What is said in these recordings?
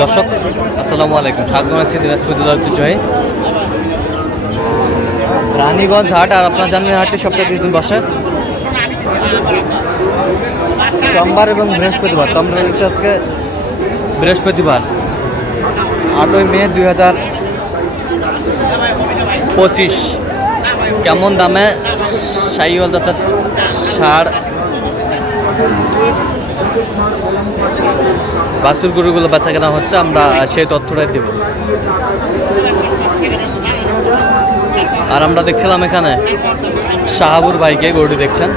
দর্শক, আসসালামু আলাইকুম। স্বাগত জানাচ্ছি দিনাজপুর রানীগঞ্জ হাট আর আপনার জানেন হাটটি সপ্তাহে দুই দিন বসে। সোমবার এবং বৃহস্পতিবার, তো আমরা রয়েছি আজকে বৃহস্পতিবার, আটই মে দুই হাজার পঁচিশ। কেমন দামে সাইওয়াল জাতের সার বাসুর গরুগুলো বেচা কেনা হচ্ছে আমরা সেই তথ্যটাই দেব। আর আমরা দেখছিলাম এখানে শাহাবুর ভাইকে গরুটি দেখছেন।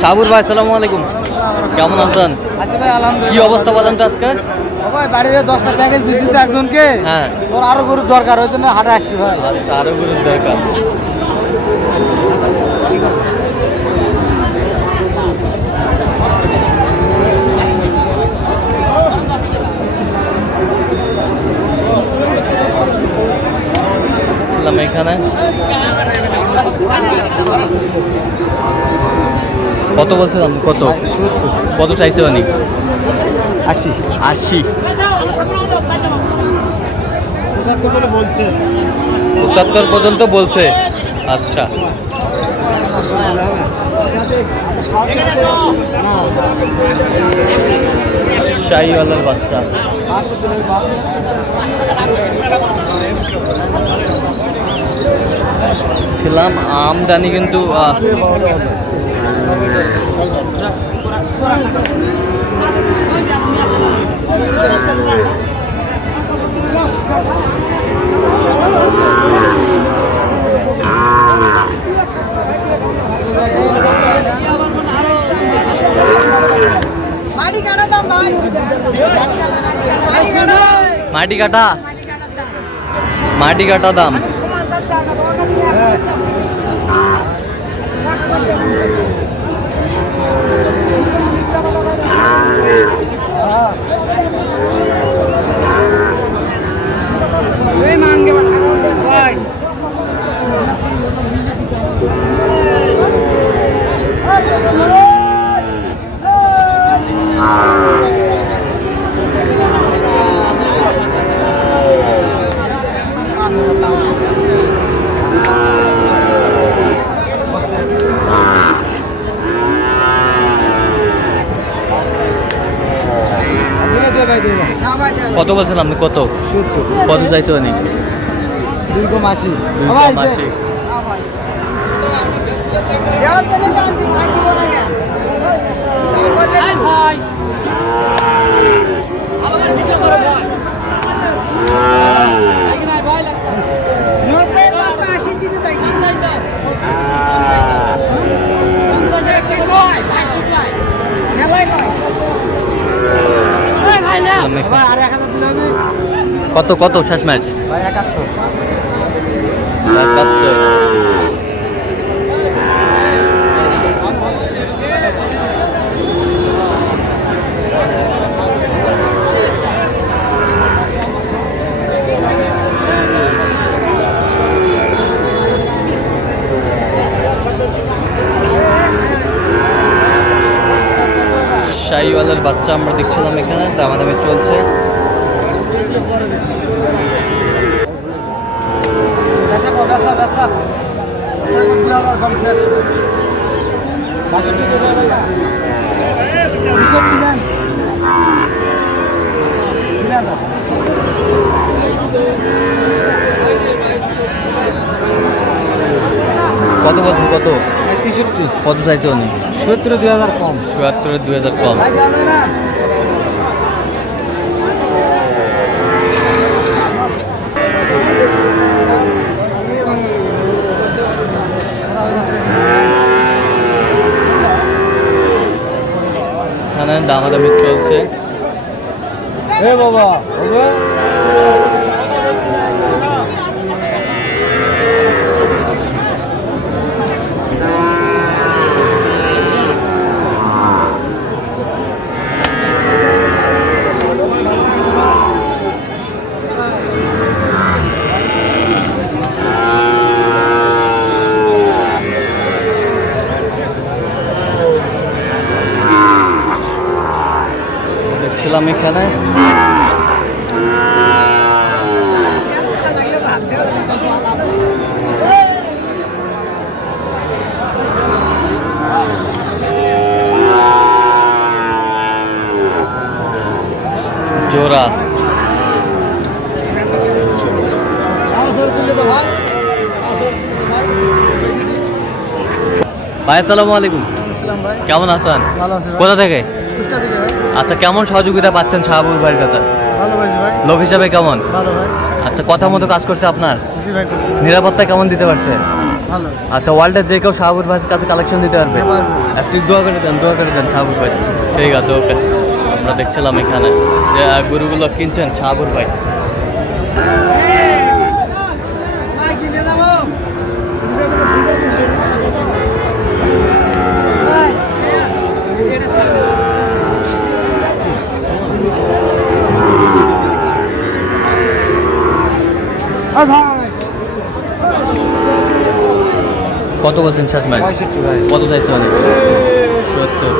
শাহাবুর ভাই আসসালামু আলাইকুম। কেমন আছেন? আচ্ছা কি অবস্থা বলেন তো আজকে? ভাই বাড়ির দশটা প্যাকেজ দিছি তো একজনকে। হ্যাঁ। আরও গরুর দরকার ওই জন্য হাটে আসছি ভাই। আচ্ছা আরও গরুর দরকার। ছিলাম এখানে। কত বলছিলাম কত? কত চাইছে মানে আশি। আশি। পঁচাত্তর পর্যন্ত বলছে। আচ্ছা। শাহিওয়ালার বাচ্চা। ছিলাম। আমদানি কিন্তু মাটি কাটা? মাটি কাটা দাম। মাটি কাটা মাটি কাটা দাম ভাই দিনে দে ভাই দে ভাই না ভাই দে কত বলছেন আপনি কত? সত্তর। কত চাইছে উনি দুই কম আশি। দুই ভাই। কম আশি। ছিলাম এখানে। আর এক হাজার দিলে হবে কত কত শেষ ম্যাচ একাত্তর। একাত্তর। শাহিওয়ালের বাচ্চা আমরা দেখছিলাম এখানে দামাদামি চলছে। কত কত কত? তেষট্টি। কত চাইছে উনি? সত্তর দুই হাজার কম। চুয়াত্তরের দুই হাজার কম। এখানে দামাদামি চলছে। এ বাবা জোড়া। ভাই আসসালামু আলাইকুম। ভাই কেমন আছেন? কোথা থেকে? আচ্ছা কেমন সহযোগিতা পাচ্ছেন শাহাবুর ভাইয়ের কাছে? লোক হিসাবে কেমন? আচ্ছা কথা মতো কাজ করছে আপনার? নিরাপত্তা কেমন দিতে পারছে? আচ্ছা ওয়ার্ল্ডের যে কেউ শাহাবুর ভাইয়ের কাছে কালেকশন দিতে পারবে? পারবে। একটু দোয়া করে দেন দোয়া করে দেন শাহাবুর ভাই। ঠিক আছে ওকে আমরা দেখছিলাম এখানে যে গরুগুলো কিনছেন শাহাবুর ভাই। কত বলছেন শেষ ম্যাচ ভাই। কত চাইছে অনেক সত্তর।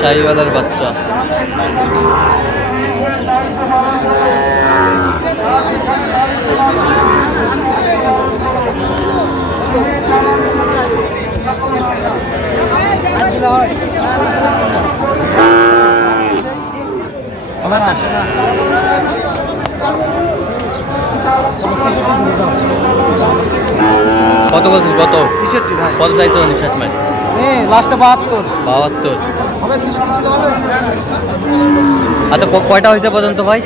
শাহিওয়ালার বাচ্চা। কত বলছেন কত? কত চাইছে শেষ ম্যাচ লাস্টে বাহাত্তর। বাহাত্তর। আচ্ছা কয়টা হয়েছে পর্যন্ত ভাই?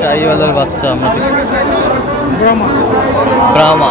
শাহিওয়ালার বাচ্চা আমরা দেখছি ব্রাহ্মা।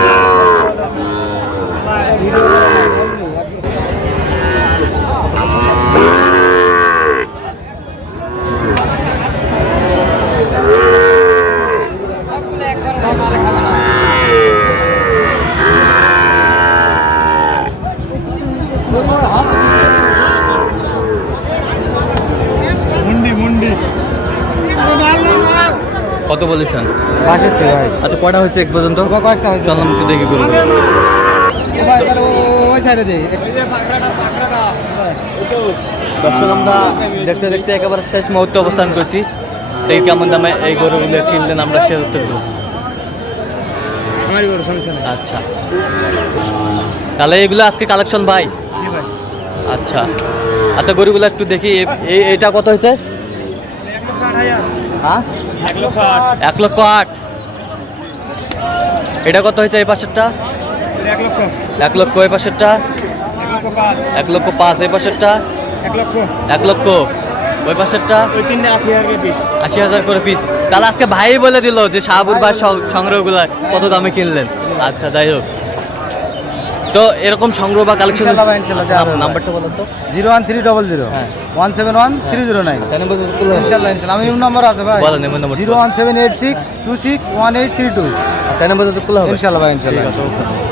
কত বলেছেন? বাষট্টি ভাই। আচ্ছা কয়টা হয়েছে এক পর্যন্ত? কয়েকটা হয়েছে? দেখি করুন ভাই তাহলে ও- ওই সাইডে দিই দর্শক আমরা দেখতে দেখতে একেবারে শেষ মুহূর্তে অবস্থান করছি। এই কেমন দামে এই গরুগুলো কিনলেন আমরা সে উত্তর আচ্ছা। তাহলে এগুলো আজকে কালেকশন ভাই? আচ্ছা। আচ্ছা গরুগুলো একটু দেখি। এটা কত হয়েছে? হ্যাঁ? এক লক্ষ আট। এটা কত হয়েছে এই পাশেরটা? এক লক্ষ। এই পাশেরটা। এক লক্ষ পাঁচ এই পাশেরটা। এক লক্ষ। ওই পাশেরটা। আশি হাজার পিস আশি হাজার করে পিস তাহলে আজকে ভাই বলে দিল যে শাহাবুর ভাই সংগ্রহগুলো কত দামে কিনলেন। আচ্ছা যাই হোক। তো এরকম সংগ্রহ বা কালেকশন ভাই, নাম্বারটা বলো তো। Zero one three double zero. হ্যাঁ। One seven one three zero nine. বলতে ইনশাল্লাহ ইনশাল্লাহ। আমি নাম্বার আছে ভাই। বলেন, number zero one seven eight six two six one eight three two. জানেন বলতে ইনশাল্লাহ ভাই ইনশাল্লাহ। okay.